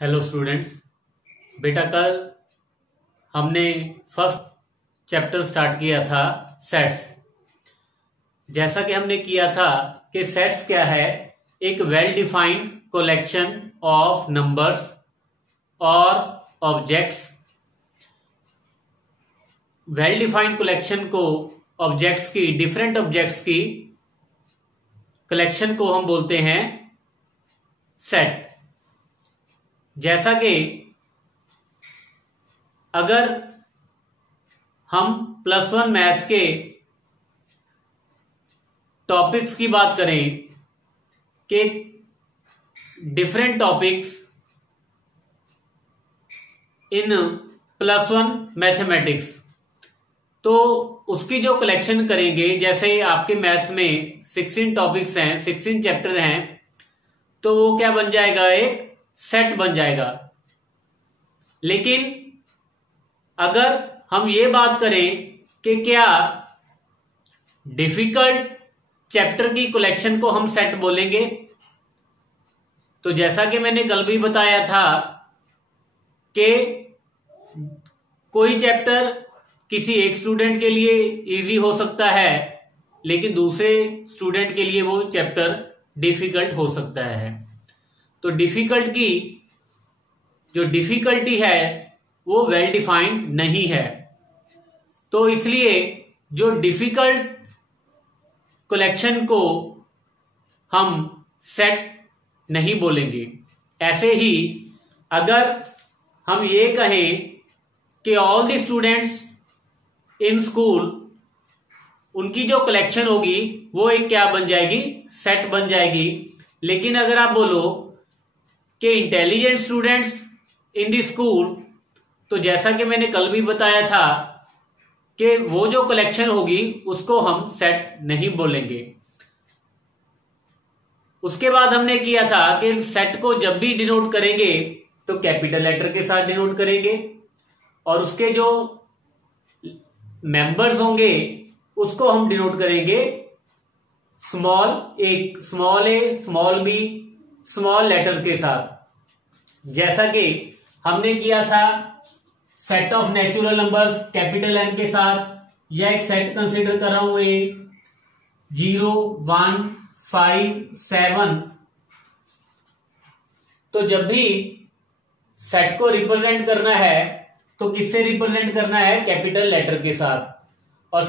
Hello students. बेटा कल हमने फर्स्ट चैप्टर स्टार्ट किया था सेट्स। जैसा कि हमने किया था कि सेट्स क्या है, एक well defined collection of numbers और ऑब्जेक्ट्स। वेल डिफाइंड कलेक्शन को ऑब्जेक्ट्स की, डिफरेंट ऑब्जेक्ट्स की कलेक्शन को हम बोलते हैं सेट। जैसा कि अगर हम +1 मैथ्स के टॉपिक्स की बात करें कि डिफरेंट टॉपिक्स इन +1 मैथमेटिक्स, तो उसकी जो कलेक्शन करेंगे, जैसे आपके मैथ्स में 16 टॉपिक्स हैं, 16 चैप्टर हैं, तो वो क्या बन जाएगा, एक सेट बन जाएगा। लेकिन अगर हम ये बात करें कि क्या डिफिकल्ट चैप्टर की कलेक्शन को हम सेट बोलेंगे, तो जैसा कि मैंने कल भी बताया था कि कोई चैप्टर किसी एक स्टूडेंट के लिए इजी हो सकता है, लेकिन दूसरे स्टूडेंट के लिए वो चैप्टर डिफिकल्ट हो सकता है। तो डिफिकल्ट की जो डिफिकल्टी है वो वेल डिफाइंड नहीं है, तो इसलिए जो डिफिकल्ट कलेक्शन को हम सेट नहीं बोलेंगे। ऐसे ही अगर हम ये कहें कि all the students in school, उनकी जो कलेक्शन होगी वो एक क्या बन जाएगी, सेट बन जाएगी। लेकिन अगर आप बोलो कि intelligent students in the school, तो जैसा कि मैंने कल भी बताया था कि वो जो कलेक्शन होगी उसको हम सेट नहीं बोलेंगे। उसके बाद हमने किया था कि सेट को जब भी डिनोट करेंगे तो कैपिटल लेटर के साथ डिनोट करेंगे, और उसके जो मेंबर्स होंगे उसको हम डिनोट करेंगे small A, small B, small letter के साथ। जैसा कि हमने किया था set of natural numbers capital N के साथ, या एक सेट कंसीडर कर रहा हूं, 0, 1, 5, 7। तो जब भी सेट को रिप्रेजेंट करना है तो किससे रिप्रेजेंट करना है, कैपिटल लेटर के साथ। और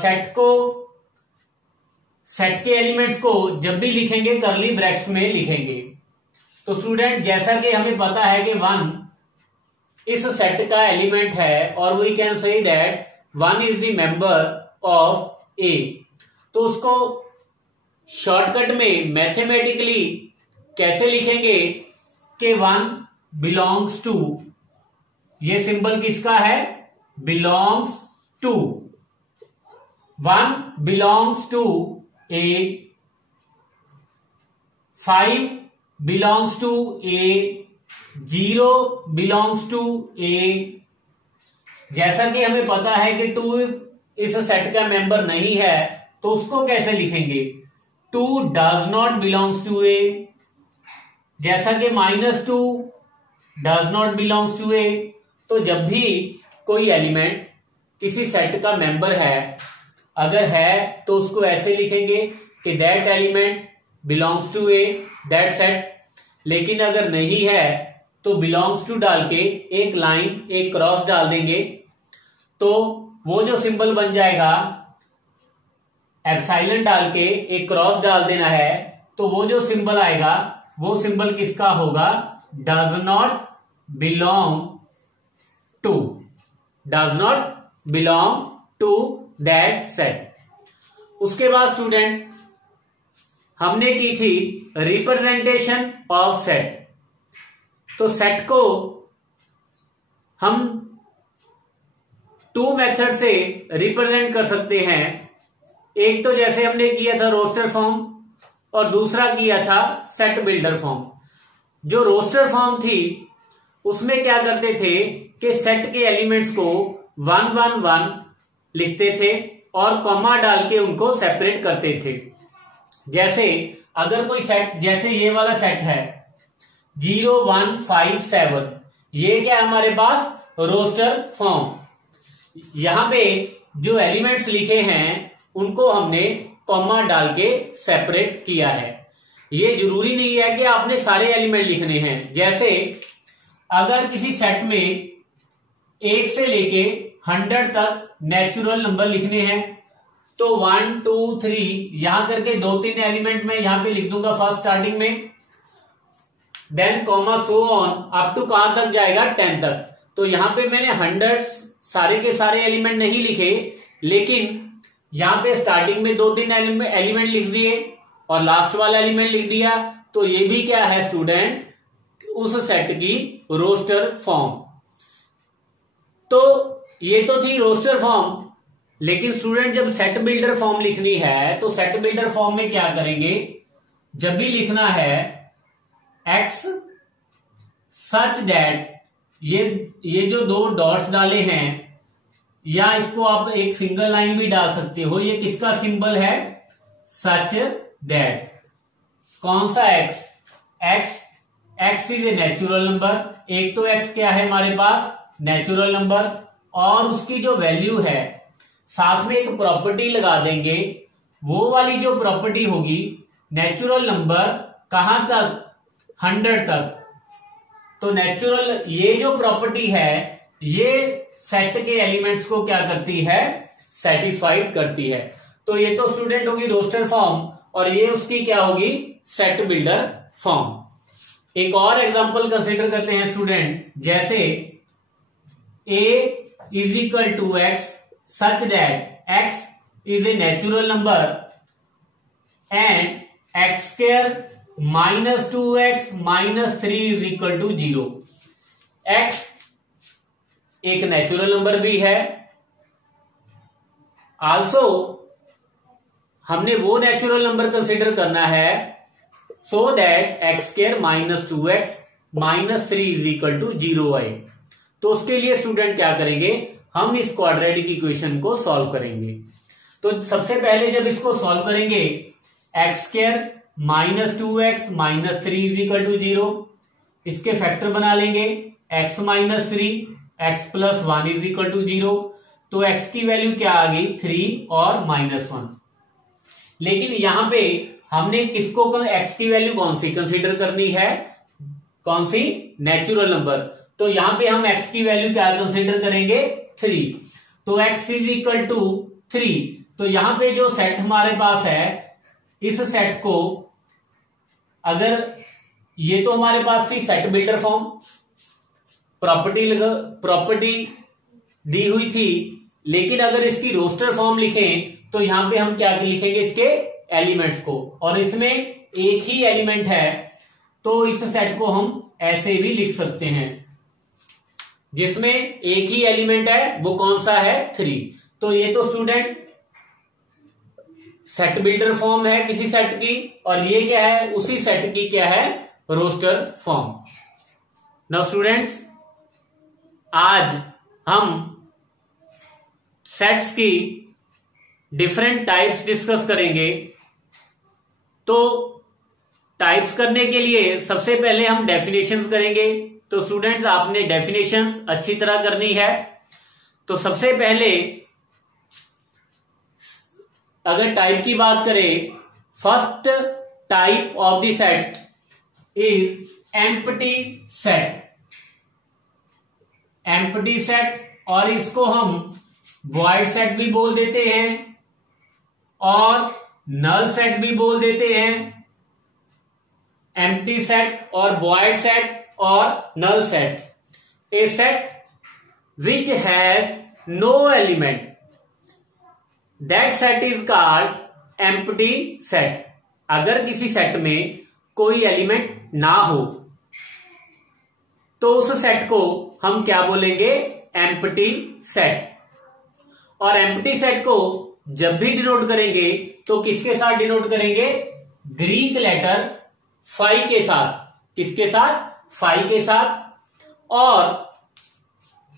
सेट के एलिमेंट्स को जब भी लिखेंगे कर्ली ब्रैकेट्स में लिखेंगे। तो स्टूडेंट, जैसा कि हमें पता है कि 1 इस सेट का एलिमेंट है, और we can say that 1 is the member of A, तो उसको शॉर्टकट में मैथमेटिकली कैसे लिखेंगे कि 1 बिलोंग्स टू, ये सिंबल किसका है, belongs to. 1 belongs to A, 5 belongs to A, 0 belongs to A. जैसा कि हमें पता है कि 2 इस सेट का मेंबर नहीं है, तो उसको कैसे लिखेंगे, 2 does not belongs to A. जैसा कि -2 डज नॉट बिलोंग्स टू ए। तो जब भी कोई एलिमेंट किसी सेट का मेंबर है, अगर है तो उसको ऐसे लिखेंगे कि that element belongs to A, that set. लेकिन अगर नहीं है तो बिलोंग्स टू डाल के एक लाइन, एक क्रॉस डाल देंगे, तो वो जो सिंबल बन जाएगा, एप्सिलॉन डाल के एक क्रॉस डाल देना है, तो वो जो सिंबल आएगा वो सिंबल किसका होगा, does not belong to, does not belong to that set. उसके बाद स्टूडेंट हमने की थी रिप्रेजेंटेशन ऑफ सेट। तो सेट को हम 2 मेथड से रिप्रेजेंट कर सकते हैं। एक तो जैसे हमने किया था रोस्टर फॉर्म, और दूसरा किया था सेट बिल्डर फॉर्म। जो रोस्टर फॉर्म थी उसमें क्या करते थे कि सेट के एलिमेंट्स को 1 1 1 लिखते थे और कॉमा डाल के उनको सेपरेट करते थे। जैसे अगर कोई सेट, जैसे ये वाला सेट है 0 1 5 7, ये क्या है हमारे पास, रोस्टर फॉर्म। यहां पे जो एलिमेंट्स लिखे हैं उनको हमने कॉमा डाल के सेपरेट किया है। ये जरूरी नहीं है कि आपने सारे एलिमेंट लिखने हैं। जैसे अगर किसी सेट में 1 से लेके 100 तक नेचुरल नंबर लिखने हैं तो 1 2 3 यहां करके 2-3 एलिमेंट में यहां पे लिख दूंगा फर्स्ट स्टार्टिंग में, then comma so on up to कहां तक जाएगा, 10 तक। तो यहां पे मैंने 100 सारे के सारे एलिमेंट नहीं लिखे, लेकिन यहां पे स्टार्टिंग में 2-3 एलिमेंट लिख दिए और लास्ट वाला एलिमेंट लिख दिया। तो ये भी क्या है स्टूडेंट, उस सेट की रोस्टर फॉर्म। तो ये तो थी रोस्टर फॉर्म, लेकिन स्टूडेंट जब सेट बिल्डर फॉर्म लिखनी है तो सेट बिल्डर फॉर्म में क्या करेंगे, जब भी लिखना है एक्स सच दैट, ये जो 2 डॉट्स डाले हैं, या इसको आप एक सिंगल लाइन भी डाल सकते हो, ये किसका सिंबल है, सच दैट। कौन सा x, x is a natural number. एक तो एक्स क्या है हमारे पास, नेचुरल नंबर, और उसकी जो वैल्यू है साथ में एक प्रॉपर्टी लगा देंगे। वो वाली जो प्रॉपर्टी होगी, नेचुरल नंबर कहां तक, 100 तक। तो नेचुरल ये जो प्रॉपर्टी है ये सेट के एलिमेंट्स को क्या करती है, सेटिस्फाइड करती है। तो ये तो स्टूडेंट होगी रोस्टर फॉर्म, और ये उसकी क्या होगी, सेट बिल्डर फॉर्म। एक और एग्जांपल कंसीडर करते हैं स्टूडेंट, जैसे a is equal to X such that x is a natural number and X square -2x -3 is equal to 0। x एक नेचुरल नंबर भी है, आल्सो हमने वो नेचुरल नंबर कंसीडर करना है so that X square -2x -3 is equal to 0 आए। तो उसके लिए स्टूडेंट क्या करेंगे, हम इस क्वाड्रेटिक इक्वेशन को सॉल्व करेंगे। तो सबसे पहले जब इसको सॉल्व करेंगे, X square -2x -3 is equal to 0, इसके फैक्टर बना लेंगे, x -3 x + 1 is equal to 0। तो x की वैल्यू क्या आ गई, 3 और -1। लेकिन यहां पे हमने किसको, x की वैल्यू कौन सी कंसीडर करनी है, कौन सी, नेचुरल नंबर। तो यहां पे हम x की वैल्यू क्या कंसीडर करेंगे, 3। तो x इज इक्वल टू 3। तो यहां पे जो सेट हमारे पास है, इस सेट को अगर, ये तो हमारे पास थी सेट बिल्डर फॉर्म, प्रॉपर्टी दी हुई थी, लेकिन अगर इसकी रोस्टर फॉर्म लिखें तो यहां पे हम क्या लिखेंगे, इसके एलिमेंट्स को, और इसमें एक ही एलिमेंट है तो इस सेट को हम ऐसे भी लिख सकते हैं, जिसमें एक ही एलिमेंट है, वो कौन सा है, 3। तो ये तो स्टूडेंट सेट बिल्डर फॉर्म है किसी सेट की, और ये क्या है, उसी सेट की क्या है, रोस्टर फॉर्म। नाउ स्टूडेंट्स, आज हम सेट्स की डिफरेंट टाइप्स डिस्कस करेंगे। तो टाइप्स करने के लिए सबसे पहले हम डेफिनेशंस करेंगे। तो स्टूडेंट्स, आपने डेफिनेशंस अच्छी तरह करनी है। तो सबसे पहले अगर टाइप की बात करें, first type of the set is empty set. Empty set, और इसको हम वॉइड सेट भी बोल देते हैं और नल सेट भी बोल देते हैं। एम्प्टी सेट और वॉइड सेट और null set, a set which has no element, that set is called empty set. अगर किसी सेट में कोई एलिमेंट ना हो तो उस सेट को हम क्या बोलेंगे, एम्प्टी सेट। और एम्प्टी सेट को जब भी डिनोट करेंगे तो किसके साथ डिनोट करेंगे, ग्रीक लेटर फाई के साथ। किसके साथ, फाई के साथ। और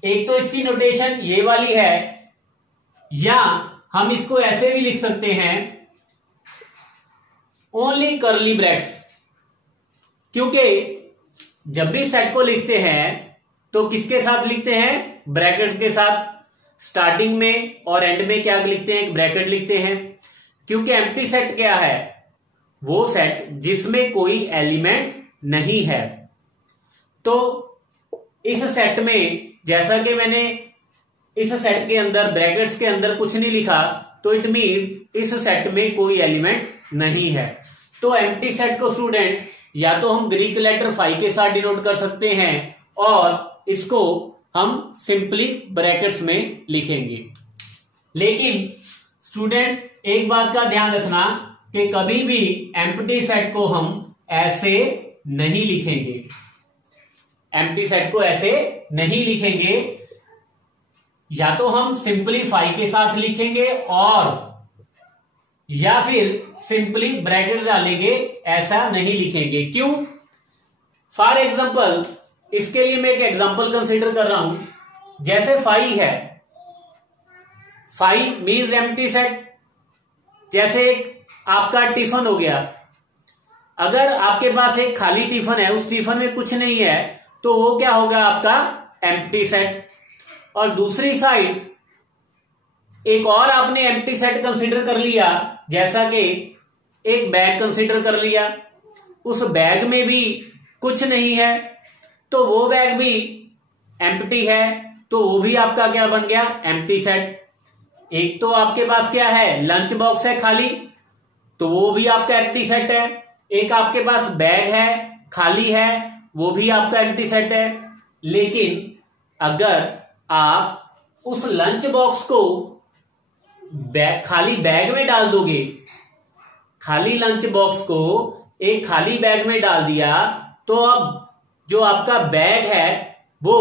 एक तो इसकी नोटेशन ये वाली है, या हम इसको ऐसे भी लिख सकते हैं, ओनली कर्ली ब्रैकेट्स। क्योंकि जब भी सेट को लिखते हैं तो किसके साथ लिखते हैं? ब्रैकेट के साथ। स्टार्टिंग में और एंड में क्या लिखते हैं? एक ब्रैकेट लिखते हैं, क्योंकि एम्प्टी सेट क्या है? वो सेट जिसमें कोई एलिमेंट नहीं है। तो इस सेट में, जैसा कि मैंने इस सेट के अंदर ब्रैकेट्स के अंदर कुछ नहीं लिखा, तो इट मीन इस सेट में कोई एलिमेंट नहीं है। तो एम्प्टी सेट को स्टूडेंट या तो हम ग्रीक लेटर फाई के साथ डिनोट कर सकते हैं और इसको हम सिंपली ब्रैकेट्स में लिखेंगे। लेकिन स्टूडेंट एक बात का ध्यान रखना कि कभी भी एम्प्टी सेट को हम ऐसे नहीं लिखेंगे। एम्प्टी सेट को ऐसे नहीं लिखेंगे, या तो हम सिंपलीफाई के साथ लिखेंगे और या फिर सिंपली ब्रैकेट डालेंगे, ऐसा नहीं लिखेंगे। क्यों? फॉर एग्जाम्पल, इसके लिए मैं एक एग्जाम्पल कंसीडर कर रहा हूं। जैसे फाई है, फाई मीन्स एम्प्टी सेट। जैसे एक आपका टिफिन हो गया, अगर आपके पास एक खाली टिफिन है, उस टिफिन में कुछ नहीं है, तो वो क्या होगा? आपका एम्प्टी सेट। और दूसरी साइड एक और आपने एम्प्टी सेट कंसीडर कर लिया, जैसा कि एक बैग कंसीडर कर लिया, उस बैग में भी कुछ नहीं है, तो वो बैग भी एम्प्टी है, तो वो भी आपका क्या बन गया? Empty set. एक तो आपके पास क्या है? लंच बॉक्स है खाली, तो वो भी आपका एम्प्टी सेट है। एक आपके पास बैग है, खाली है, वो भी आपका एम्प्टी सेट है। लेकिन अगर आप उस लंच बॉक्स को खाली बैग में डाल दोगे, खाली लंच बॉक्स को एक खाली बैग में डाल दिया, तो अब जो आपका बैग है वो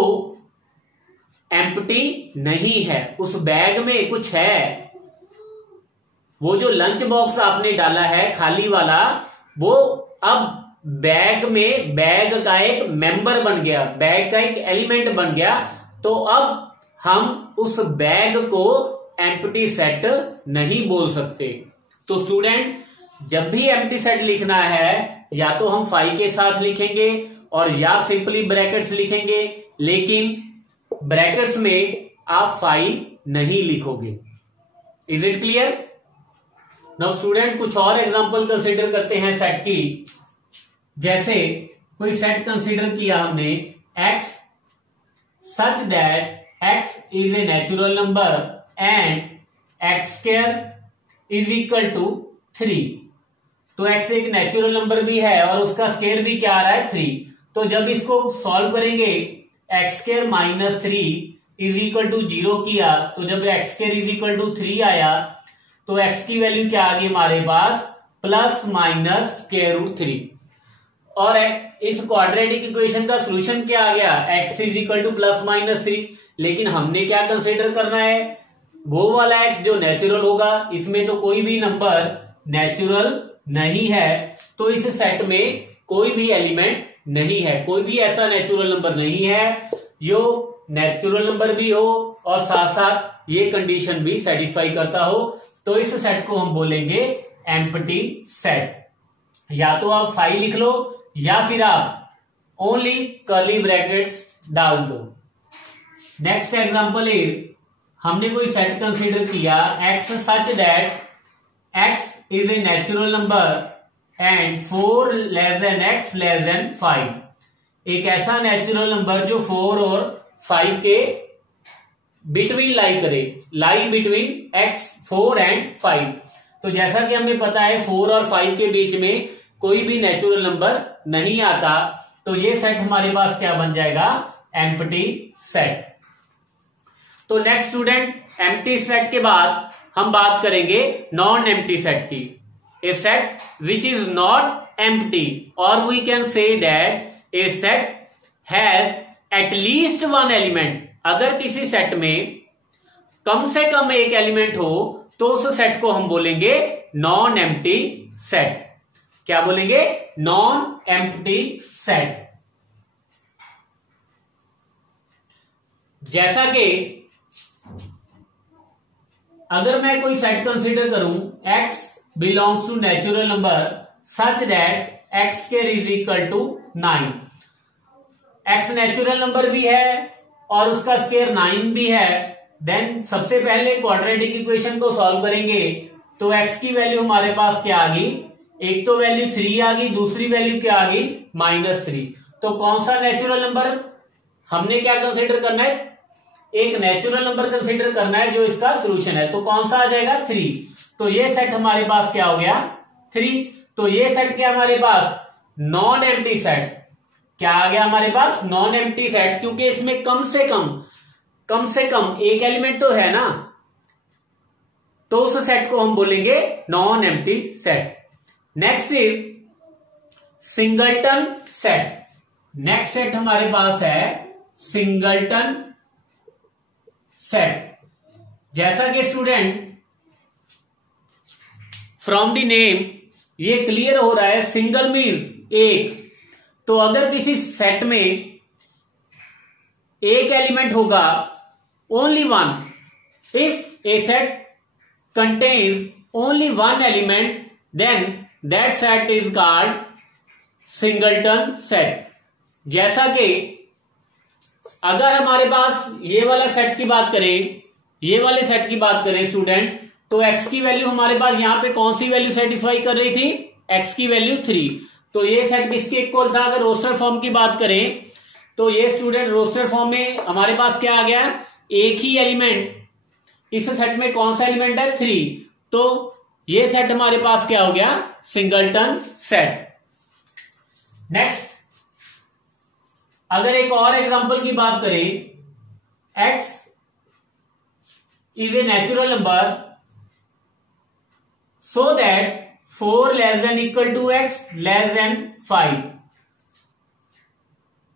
एम्प्टी नहीं है, उस बैग में कुछ है। वो जो लंच बॉक्स आपने डाला है खाली वाला, वो अब बैग में बैग का एक मेंबर बन गया, बैग का एक एलिमेंट बन गया। तो अब हम उस बैग को एम्प्टी सेट नहीं बोल सकते। तो स्टूडेंट, जब भी एम्प्टी सेट लिखना है, या तो हम फाई के साथ लिखेंगे और या सिंपली ब्रैकेट्स लिखेंगे, लेकिन ब्रैकेट्स में आप फाई नहीं लिखोगे। Is it clear? Now student, कुछ और एग्जांपल कंसीडर करते हैं सेट की। जैसे कोई सेट कंसीडर किया हमने x such that x is a natural number and x square is equal to 3। तो x एक नेचुरल नंबर भी है और उसका स्क्वायर भी क्या आ रहा है? 3। तो जब इसको सॉल्व करेंगे, x square minus 3 is equal to 0 किया, तो जब x square is equal to 3 आया, तो x की वैल्यू क्या आ गई हमारे पास? Plus minus square root 3। और इस क्वाड्रेटिक इक्वेशन का सोल्यूशन क्या आ गया? x is equal two plus minus 3। लेकिन हमने क्या कंसीडर करना है? वो वाला x जो नेचुरल होगा। इसमें तो कोई भी नंबर नेचुरल नहीं है, तो इस सेट में कोई भी एलिमेंट नहीं है, कोई भी ऐसा नेचुरल नंबर नहीं है जो नेचुरल नंबर भी हो और साथ साथ ये कंडीशन भी सेटिस्फाई करता हो। तो इस सेट को हम बोलेंगे एम्प्टी सेट। या तो आप फाई लिख लो या फिर आप ओनली कर्ली ब्रैकेट्स डाल दो। नेक्स्ट एग्जांपल इज, हमने कोई सेट कंसीडर किया x such that x is a natural number and 4 less then x less than 5। एक ऐसा नेचुरल नंबर जो 4 और 5 के बिटवीन लाई करे, लाई बिटवीन x 4 एंड 5। तो जैसा कि हमें पता है 4 और 5 के बीच में कोई भी नेचुरल नंबर नहीं आता, तो ये सेट हमारे पास क्या बन जाएगा? Empty set. तो नेक्स्ट स्टूडेंट, एम्प्टी सेट के बाद हम बात करेंगे नॉन एम्प्टी सेट की। A set which is not empty, और we can say that a set has at least one element. अगर किसी सेट में कम से कम एक एलिमेंट हो, तो उस सेट को हम बोलेंगे नॉन एम्प्टी सेट। क्या बोलेंगे? Non empty set. जैसा कि अगर मैं कोई सेट कंसीडर करूं x belongs to natural number such that x square is equal to 9। x natural number भी है और उसका स्क्वायर 9 भी है, देन सबसे पहले क्वाड्रेटिक इक्वेशन को सॉल्व करेंगे तो x की वैल्यू हमारे पास क्या आ गई, एक तो वैल्यू 3 आ गई, दूसरी वैल्यू क्या आ गई -3। तो कौन सा नेचुरल नंबर हमने क्या कंसीडर करना है, एक नेचुरल नंबर कंसीडर करना है जो इसका सोल्यूशन है, तो कौन सा आ जाएगा 3। तो ये सेट हमारे पास क्या हो गया 3। तो ये सेट क्या हमारे पास नॉन एम्प्टी सेट, क्या आ गया हमारे पास नॉन एम्प्टी सेट, क्योंकि इसमें कम से कम एक एलिमेंट तो है ना, तो उस सेट को हम बोलेंगे non empty set. Next is singleton set. Next set हमारे पास है सिंगलटन सेट। जैसा कि स्टूडेंट फ्रॉम द नेम ये क्लियर हो रहा है, सिंगल मीन्स एक, तो अगर किसी सेट में एक एलिमेंट होगा only one, if a set contains only one element then that set is called singleton set. जैसा कि अगर हमारे पास ये वाला सेट की बात करें, ये वाले सेट की बात करें स्टूडेंट, तो x की वैल्यू हमारे पास यहां पे कौन सी वैल्यू सेटिस्फाई कर रही थी, x की वैल्यू 3। तो ये सेट किसके इक्वल था, अगर रोस्टर फॉर्म की बात करें तो ये स्टूडेंट रोस्टर फॉर्म में हमारे पास क्या आ गया, एक ही एलिमेंट, इस सेट में कौन सा एलिमेंट है 3, तो ये सेट हमारे पास क्या हो गया सिंगलटन सेट। नेक्स्ट अगर एक और एग्जांपल की बात करें, x is a natural number so that 4 less than equal to x less than 5,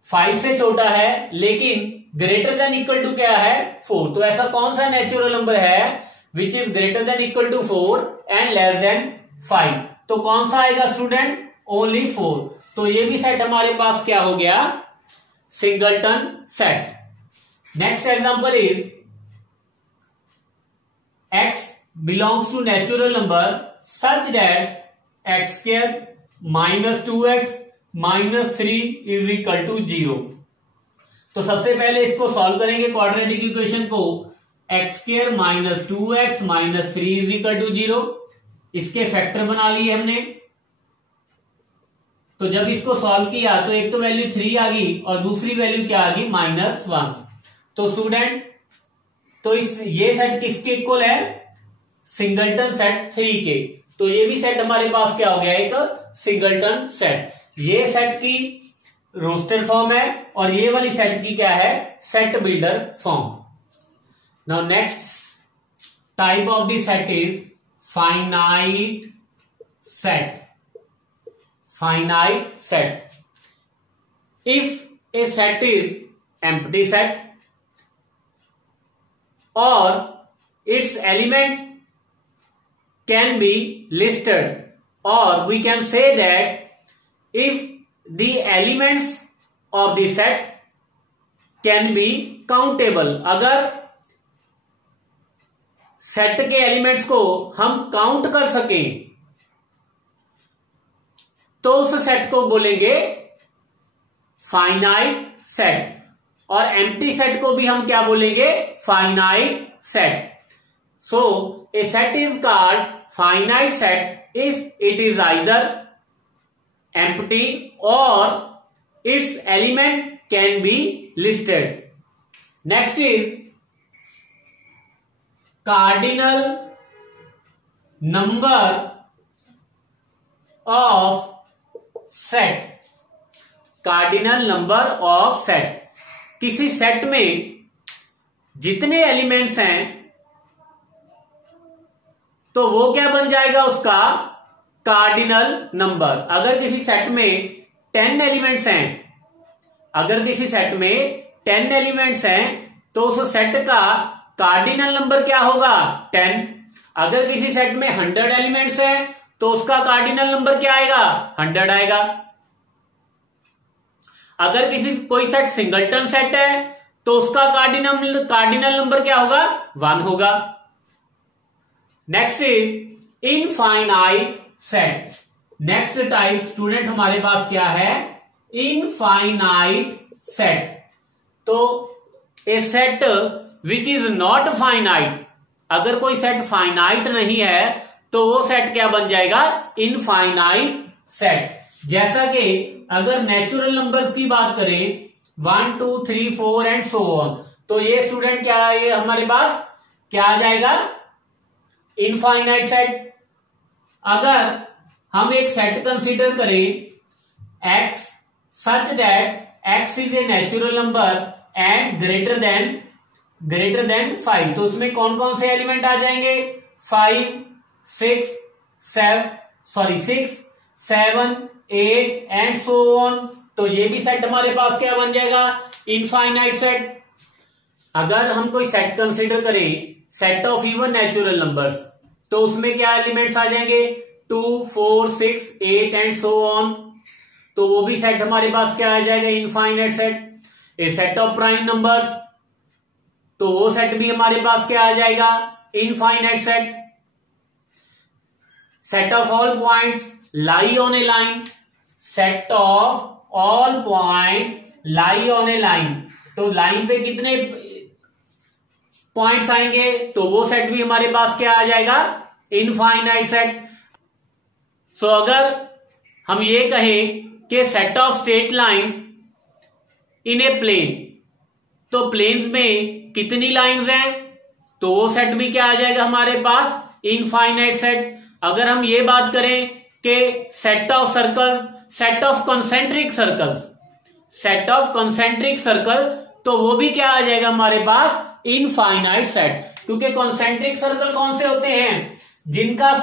5 से छोटा है लेकिन ग्रेटर देन इक्वल टू क्या है 4। तो ऐसा कौन सा नेचुरल नंबर है which is greater than equal to 4 and less than 5, तो कौन सा आएगा स्टूडेंट ओनली 4। तो ये भी सेट हमारे पास क्या हो गया singleton set. Next example is x belongs to natural number such that x square minus 2x minus 3 is equal to 0। तो सबसे पहले इसको सॉल्व करेंगे क्वाड्रेटिक इक्वेशन को, x square minus 2x minus 3 is equal to 0, इसके factor बना लिए हमने। तो जब इसको सॉल्व किया तो एक तो वैल्यू 3 आ गई और दूसरी वैल्यू क्या आ गई -1। तो स्टूडेंट तो ये सेट किसके इक्वल है सिंगलटन सेट 3 के। तो ये भी सेट हमारे पास क्या हो गया एक सिंगलटन सेट। ये सेट की रोस्टर फॉर्म है और ये वाली सेट की क्या है set builder form. Now next type of the set is finite set. Finite set, if a set is empty set or its element can be listed, or we can say that if the elements of the set can be countable, अगर set के elements को हम count कर सकें तो उस set को बोलेंगे फाइनाइट सेट, और एम्प्टी सेट को भी हम क्या बोलेंगे finite set. So a set is called finite set if it is either empty or its element can be listed. Next is cardinal number of set. Cardinal number of set, किसी set में जितने elements हैं तो वो क्या बन जाएगा उसका कार्डिनल नंबर। अगर किसी सेट में 10 एलिमेंट्स हैं, अगर किसी सेट में 10 एलिमेंट्स हैं तो उस सेट का कार्डिनल नंबर क्या होगा 10। अगर किसी सेट में 100 एलिमेंट्स हैं तो उसका कार्डिनल नंबर क्या आएगा 100 आएगा। अगर कोई सेट सिंगलटन सेट है तो उसका कार्डिनल नंबर क्या होगा 1 होगा। Next is infinite set. Next type student हमारे पास क्या है इनफाइनाइट सेट। तो a set which is not finite, अगर कोई सेट फाइनाइट नहीं है तो वो सेट क्या बन जाएगा, इनफाइनाइट सेट। जैसा कि अगर नेचुरल नंबर्स की बात करें 1 2 3 4 एंड सो ऑन, तो ये स्टूडेंट क्या है, ये हमारे पास क्या आ जाएगा, इनफाइनाइट सेट। अगर हम एक सेट कंसीडर करें x such that x is a natural number and greater than 5, तो उसमें कौन कौन से एलिमेंट आ जाएंगे, 5 6 7 8 एंड सो ऑन। तो ये भी सेट हमारे पास क्या बन जाएगा, इनफाइनाइट सेट। अगर हम कोई सेट कंसीडर करें set of even natural numbers, तो उसमें क्या एलिमेंट्स आ जाएंगे, 2 4 6 8 एंड सो ऑन, तो वो भी सेट हमारे पास क्या आ जाएगा, infinite set. A set of prime numbers, तो वो सेट भी हमारे पास क्या आ जाएगा, infinite set. Set of all points lie on A line, set of all points lie on A line, तो लाइन पे कितने पॉइंट्स आएंगे, तो वो सेट भी हमारे पास क्या आ जाएगा, इनफाइनाइट सेट। सो अगर हम ये कहें कि set of straight lines in a plane, तो प्लेन में कितनी लाइंस हैं, तो वो सेट भी क्या आ जाएगा हमारे पास, इनफाइनाइट सेट। अगर हम ये बात करें कि set of circles, set of concentric circle, तो वो भी क्या आ जाएगा हमारे पास, इनफाइनाइट सेट। क्योंकि कॉन्सेंट्रिक सर्कल कौन से होते हैं, जिनका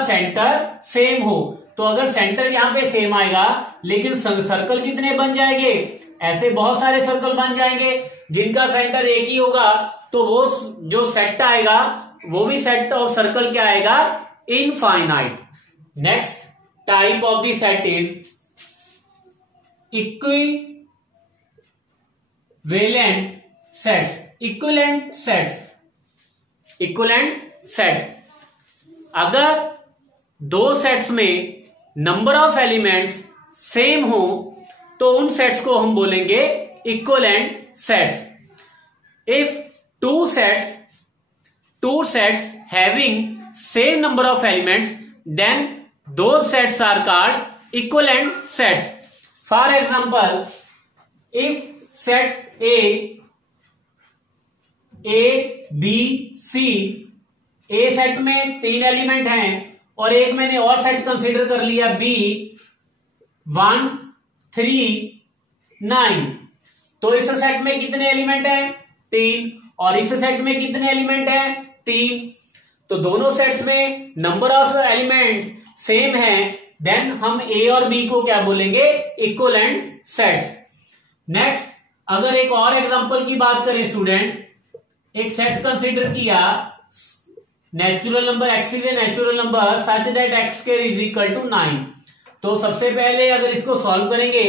सेंटर सेम हो। तो अगर सेंटर यहां पे सेम आएगा लेकिन सर्कल कितने बन जाएंगे, ऐसे बहुत सारे सर्कल बन जाएंगे जिनका सेंटर एक ही होगा, तो वो जो सेट आएगा वो भी सेट ऑफ सर्कल क्या आएगा, infinite. Next type of the set is equivalent set. अगर दो सेट्स में नंबर ऑफ एलिमेंट्स सेम हो तो उन सेट्स को हम बोलेंगे equivalent sets. If two sets having same number of elements then those sets are called equivalent sets. For example, if set A B C, A set में 3 element हैं और एक मैंने और सेट कंसीडर कर लिया बी 1 3 9, तो इस सेट में कितने एलिमेंट हैं, 3, और इस सेट में कितने एलिमेंट हैं, 3। तो दोनों सेट्स में नंबर ऑफ एलिमेंट्स सेम है, देन हम ए और बी को क्या बोलेंगे, इक्विवेलेंट सेट्स। नेक्स्ट, अगर एक और एग्जांपल की बात करें स्टूडेंट, एक सेट कंसीडर किया natural number x is a natural number such that x square is equal to 9। तो सबसे पहले अगर इसको सॉल्व करेंगे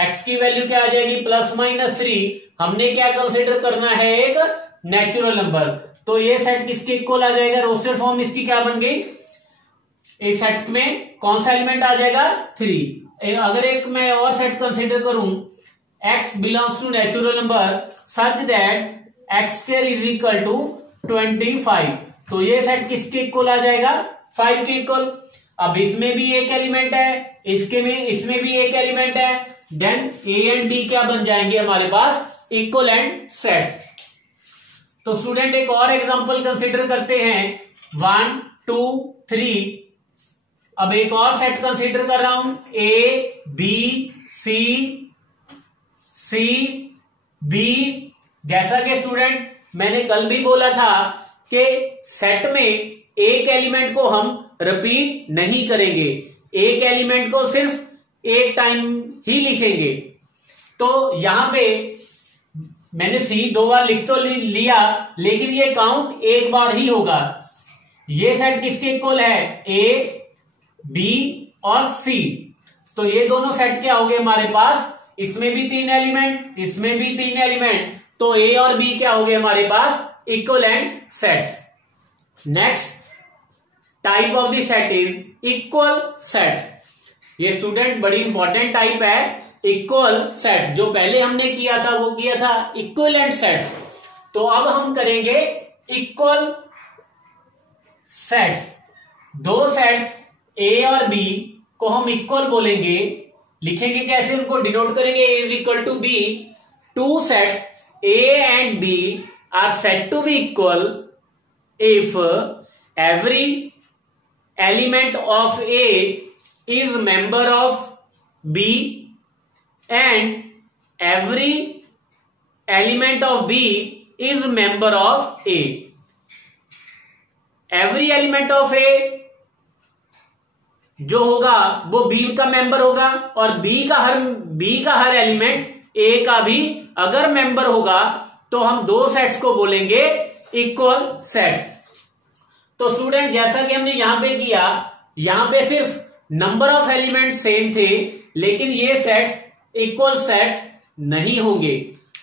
x की वैल्यू क्या आ जाएगी, +-3। हमने क्या कंसीडर करना है, एक नेचुरल नंबर, तो ये सेट किसके इक्वल आ जाएगा, रोस्टेड फॉर्म इसकी क्या बन गई, इस सेट में कौन सा एलिमेंट आ जाएगा, 3। अगर एक मैं और सेट कंसीडर करूं x belongs to natural number such that x square is equal to 25, तो ये सेट किसके इक्वल आ जाएगा, 5 के इक्वल। अब इसमें भी एक एलिमेंट है, इसमें भी एक एलिमेंट है, देन ए एंड बी क्या बन जाएंगे हमारे पास, इक्विवेलेंट सेट्स। तो स्टूडेंट एक और एग्जांपल कंसीडर करते हैं 1 2 3। अब एक और सेट कंसीडर कर रहा हूं, ए बी सी बी। जैसा कि स्टूडेंट मैंने कल भी बोला था कि सेट में एक एलिमेंट को हम रिपीट नहीं करेंगे, एक एलिमेंट को सिर्फ एक टाइम ही लिखेंगे। तो यहां पे मैंने सी 2 बार लिख तो लिया, लेकिन ये काउंट एक बार ही होगा। ये सेट किसके इक्वल है, ए बी और सी, तो ये दोनों सेट क्या हो गए हमारे पास, इसमें भी 3 एलिमेंट, इसमें भी 3 एलिमेंट, तो ए और बी क्या हो गए हमारे पास, equivalent sets. Next type of the set is equal sets. ये स्टूडेंट बड़ी इंपॉर्टेंट टाइप है इक्वल सेट्स। जो पहले हमने किया था वो किया था इक्विवेलेंट सेट्स, तो अब हम करेंगे इक्वल सेट्स। दो सेट्स ए और बी को हम इक्वल बोलेंगे, लिखेंगे कैसे, उनको डिनोट करेंगे A is equal to B. Two sets A and B are said to be equal if every element of A is member of B and every element of B is member of A. Every element of A जो होगा वो B का member होगा, और B का हर element A का भी अगर मेंबर होगा तो हम दो सेट्स को बोलेंगे इक्वल सेट्स। तो स्टूडेंट जैसा कि हमने यहां पे किया, यहां पे सिर्फ नंबर ऑफ एलिमेंट सेम थे, लेकिन ये सेट्स इक्वल सेट्स नहीं होंगे।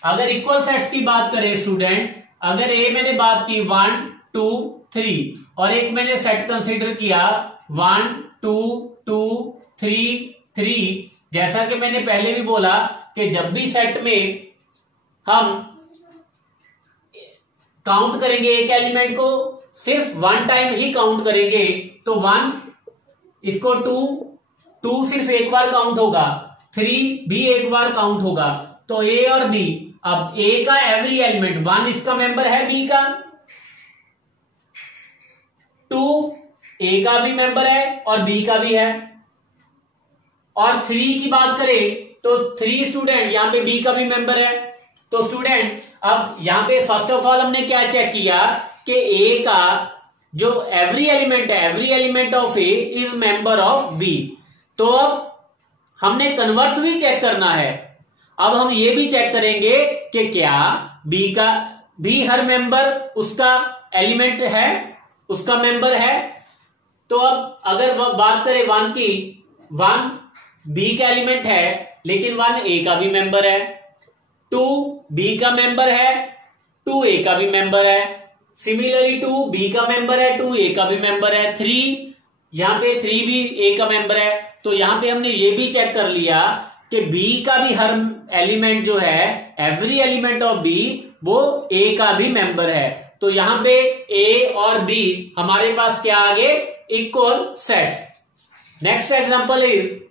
अगर इक्वल सेट्स की बात करें स्टूडेंट, अगर ए मैंने बात की 1 2 3 और एक मैंने सेट कंसीडर किया 1 2 2 3 3, जैसा कि मैंने पहले भी बोला कि जब भी सेट में हम काउंट करेंगे एक एलिमेंट को सिर्फ वन टाइम ही काउंट करेंगे, तो 1 इसको 2 सिर्फ एक बार काउंट होगा, 3 भी एक बार काउंट होगा। तो ए और बी, अब ए का एवरी एलिमेंट 1 इसका मेंबर है बी का, 2 ए का भी मेंबर है और बी का भी है, और 3 की बात करें तो 3 स्टूडेंट यहां पे बी का भी मेंबर है। तो स्टूडेंट अब यहां पे फर्स्ट ऑफ ऑल हमने क्या चेक किया कि ए का जो एवरी एलिमेंट है, every element of A is member of B. तो अब हमने कन्वर्स भी चेक करना है। अब हम ये भी चेक करेंगे कि क्या बी का भी हर मेंबर उसका एलिमेंट है, उसका मेंबर है। तो अब अगर बात करें 1 की, 1 बी का एलिमेंट है लेकिन 1 ए का भी मेंबर है, 2 बी का मेंबर है, 2 ए का भी मेंबर है, सिमिलरली 2 बी का मेंबर है, 2 ए का भी मेंबर है, 3 यहां पे 3 भी ए का मेंबर है। तो यहां पे हमने ये भी चेक कर लिया कि बी का भी हर एलिमेंट जो है, एवरी एलिमेंट ऑफ बी, वो ए का भी मेंबर है। तो यहां पे ए और बी हमारे पास क्या आ गए, equal sets. Next example is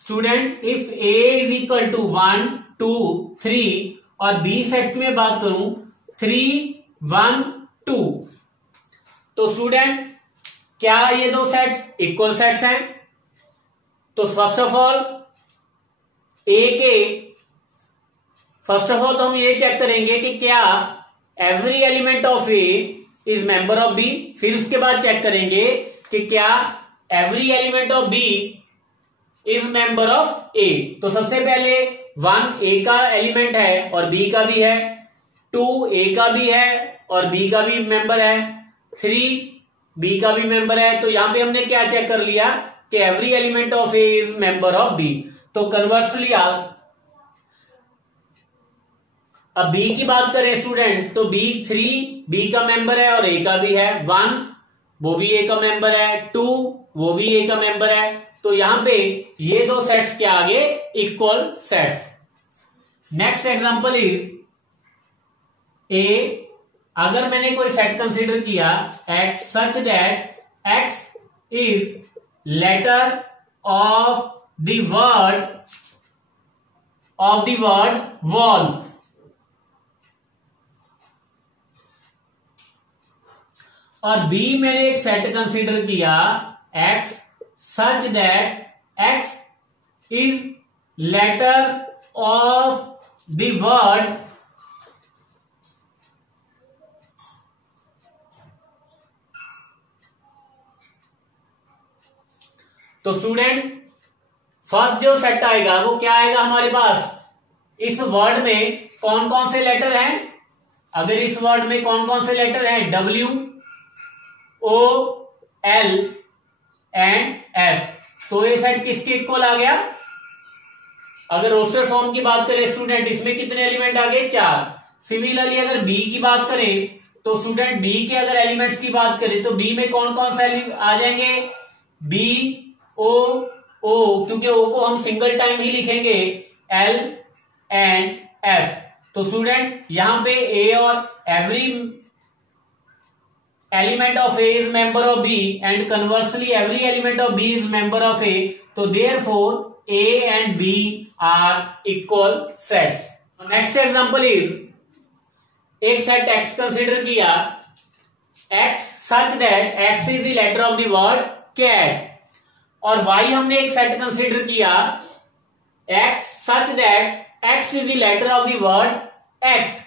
student if A is equal to 1 2 3 और बी सेट की मैं बात करूं 3 1 2, तो स्टूडेंट क्या ये दो सेट्स इक्वल सेट्स हैं? तो फर्स्ट ऑफ ऑल तो हम ये चेक करेंगे कि क्या every element of A is member of B. फिर उसके बाद चेक करेंगे कि क्या every element of B is member of A. तो सबसे पहले 1 ए का एलिमेंट है और बी का भी है, 2 ए का भी है और बी का भी मेंबर है, 3 बी का भी मेंबर है। तो यहां पे हमने क्या चेक कर लिया कि every element of A is member of B. तो कन्वर्सली अब बी की बात करें स्टूडेंट, तो बी 3 बी का मेंबर है और ए का भी है, 1 वो भी ए का मेंबर है, 2 वो भी ए का मेंबर है। तो यहां पे ये दो सेट्स क्या आगे, equal sets. Next example is A, अगर मैंने कोई सेट कंसीडर किया x such that x is letter of the word wolf, और b मैंने एक सेट कंसीडर किया x such that x is letter of the word तो स्टूडेंट फर्स्ट जो सेट आएगा वो क्या आएगा हमारे पास, इस वर्ड में कौन कौन से लेटर हैं? अगर इस वर्ड में कौन कौन से लेटर हैं, W O L and F, तो ये सेट किसके इक्वल आ गया? अगर रोस्टर फॉर्म की बात करें स्टूडेंट, इसमें कितने एलिमेंट आ गए, 4। सिमिलरली अगर बी की बात करें तो स्टूडेंट बी के अगर एलिमेंट्स की बात करें तो बी में कौन कौन से आ जाएंगे, बी ओ ओ, क्योंकि ओ को हम सिंगल टाइम ही लिखेंगे, L एंड F। तो स्टूडेंट यहां पे A और every element of A is member of B and conversely every element of B is member of A। तो therefore A and B are equal sets. Next example is, एक set X consider किया, X such that X is the letter of the word cat, और Y हमने एक set consider किया X such that X is the letter of the word act.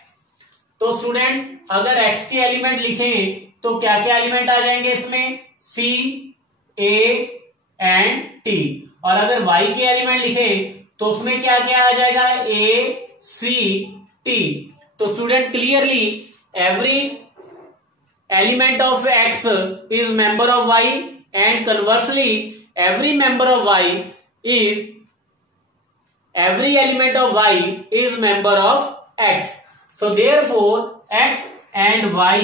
तो student अगर X के element लिखें तो क्या क्या एलिमेंट आ जाएंगे इसमें, C, A एंड T, और अगर Y के एलिमेंट लिखें तो उसमें क्या क्या आ जाएगा, A, C, T। तो student clearly every element of X is member of Y and conversely every element of Y is member of X. So therefore X and Y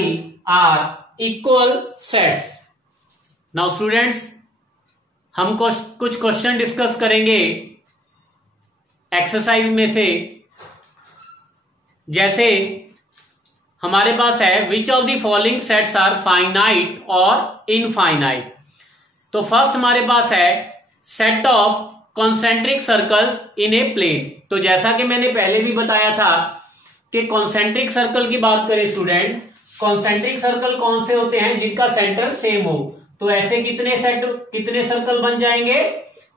are equal sets. Now students, हम कुछ question discuss करेंगे exercise में से। जैसे हमारे पास है which of the following sets are finite और इनफाइनाइट। तो फर्स्ट हमारे पास है set of concentric circles in a plane. तो जैसा कि मैंने पहले भी बताया था कि कॉन्सेंट्रिक सर्कल की बात करें स्टूडेंट, कॉन्सेंट्रिक सर्कल कौन से होते हैं, जिनका सेंटर सेम हो। तो ऐसे कितने सर्कल बन जाएंगे,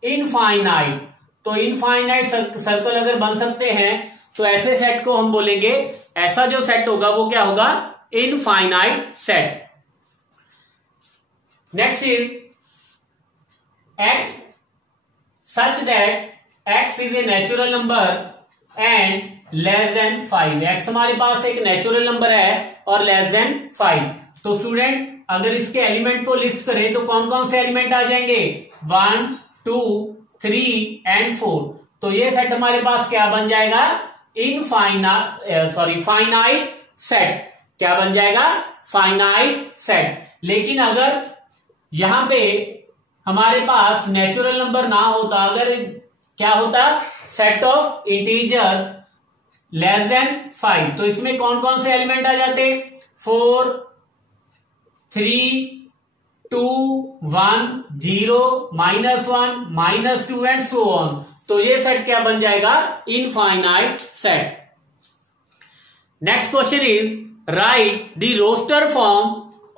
इनफाइनाइट। तो इनफाइनाइट सर्कल अगर बन सकते हैं तो ऐसे सेट को हम बोलेंगे, ऐसा जो सेट होगा वो क्या होगा, infinite set. Next is X such that X is a natural number and less than 5। X हमारे पास एक नेचुरल नंबर है और लेस देन 5। तो स्टूडेंट अगर इसके एलिमेंट को लिस्ट करें तो कौन कौन से एलिमेंट आ जाएंगे, 1, 2, 3 एंड 4। तो ये सेट हमारे पास क्या बन जाएगा, फाइनाइट सेट। क्या बन जाएगा, फाइनाइट सेट। लेकिन अगर यहां पे हमारे पास नेचुरल नंबर ना होता, अगर क्या होता, set of integers less than 5, तो इसमें कौन कौन से एलिमेंट आ जाते, 4, 3, 2, 1, 0, -1, -2 एंड सो ऑन। तो ये सेट क्या बन जाएगा, infinite set. Next question is write the roster form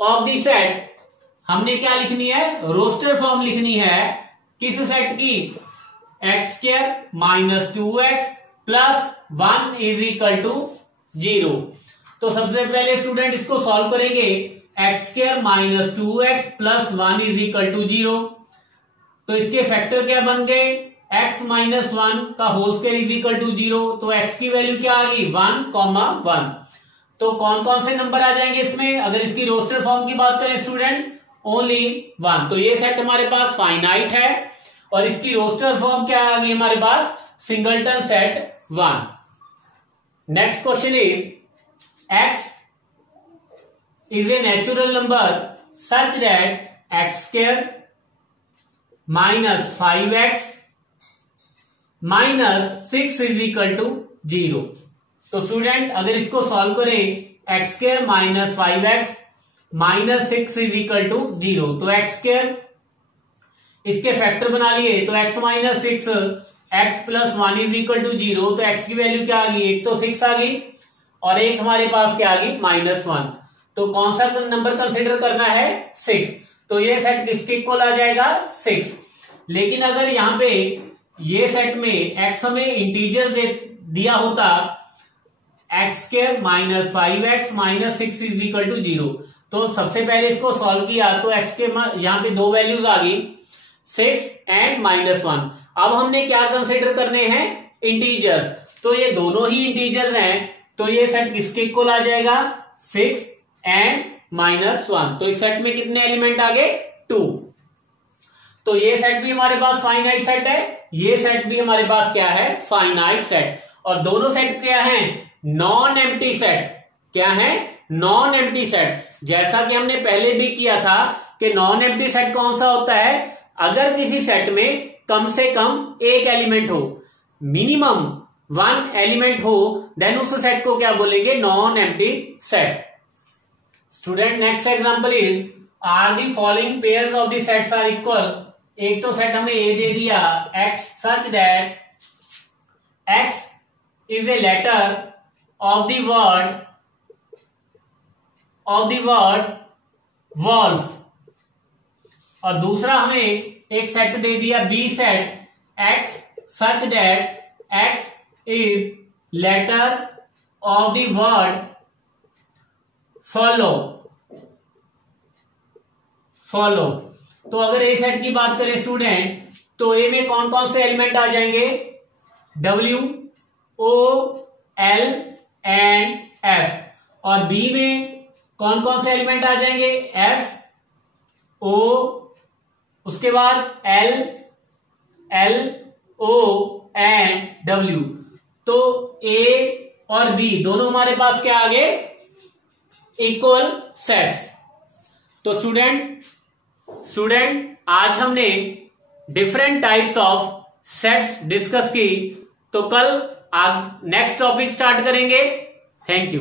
of the set. हमने क्या लिखनी है, रोस्टर फॉर्म लिखनी है किस सेट की, x² - 2x + 1 = 0। तो सबसे पहले स्टूडेंट इसको सॉल्व करेंगे, x² - 2x + 1 = 0। तो इसके फैक्टर क्या बन गए, x - 1 का होल स्क्वायर = 0। तो x की वैल्यू क्या आ गई, 1, 1। तो कौन कौन से नंबर आ जाएंगे इसमें, अगर इसकी रोस्टर फॉर्म की बात करें स्टूडेंट, ओनली 1। तो ये सेट हमारे पास फाइनाइट है और इसकी रोस्टर फॉर्म क्या आ गई हमारे पास, singleton set 1। Next question is x is a natural number such that x² - 5x - 6 = 0। तो स्टूडेंट अगर इसको सॉल्व करें, x² - 5x -6 = 0। तो x² इसके फैक्टर बना लिए, तो x - 6 x + 1 = 0। तो x की वैल्यू क्या आ गई, एक तो 6 आ गई और एक हमारे पास क्या आ गई, -1। तो कौन सा नंबर कंसिडर करना है, 6। तो ये सेट किसके इक्वल आ जाएगा, 6। लेकिन अगर यहां पे ये सेट में x हमें इंटीजर दिया होता, x² - 5x - 6 = 0। तो सबसे पहले इसको सॉल्व किया तो x के यहां पे दो वैल्यूज आ गई, 6 एंड -1। अब हमने क्या कंसिडर करने हैं, इंटीजर्स। तो ये दोनों ही इंटीजर्स हैं, तो ये सेट किसके इक्वल आ जाएगा, 6 एंड -1। तो इस सेट में कितने एलिमेंट आ गए, 2। तो ये सेट भी हमारे पास फाइनाइट सेट है, ये सेट भी हमारे पास क्या है, फाइनाइट सेट। और दोनों सेट क्या है, नॉन एम्प्टी सेट। क्या है, नॉन एम्प्टी सेट। जैसा कि हमने पहले भी किया था कि नॉन एम्प्टी सेट कौन सा होता है, अगर किसी सेट में कम से कम एक एलिमेंट हो, मिनिमम वन एलिमेंट हो देन उस सेट को क्या बोलेंगे, non empty set. Student next example is are the following pairs of the sets are equal. एक तो सेट हमें ए दे दिया x such that x is a letter of the word wolf, और दूसरा हमें एक सेट दे दिया B set x such that x is letter of the word follow. तो अगर ए सेट की बात करें स्टूडेंट, तो ए में कौन कौन से एलिमेंट आ जाएंगे, W, O, L and F, और बी में कौन कौन से एलिमेंट आ जाएंगे, F, O, उसके बाद L, O एंड W। तो A और B दोनों हमारे पास क्या आ गए, इक्वल सेट्स। तो स्टूडेंट आज हमने different types of sets discuss की। तो कल नेक्स्ट टॉपिक स्टार्ट करेंगे। Thank you.